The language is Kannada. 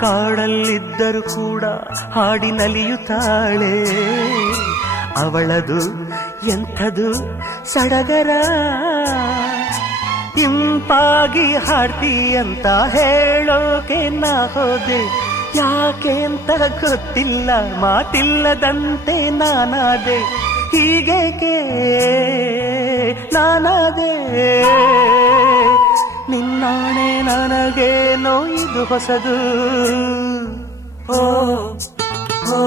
ಕಾಡಲ್ಲಿದ್ದರೂ ಕೂಡ ಹಾಡಿ ನಲಿಯುತ್ತಾಳೆ. ಅವಳದು ಎಂಥದು ಸಡಗರ, ಇಂಪಾಗಿ ಹಾಡ್ತಿ ಅಂತ ಹೇಳೋಕೆ ನಾ ಹೋದೆ. ಯಾಕೆ ಅಂತ ಗೊತ್ತಿಲ್ಲ, ಮಾತಿಲ್ಲದಂತೆ ನಾನಾದೆ. ಹೀಗೇಕೆ ನಾನಾದೆ, ನಿನ್ನಾಣೆ ನನಗೇನೋ ಇದು ಹೊಸದು. ಓ ಓ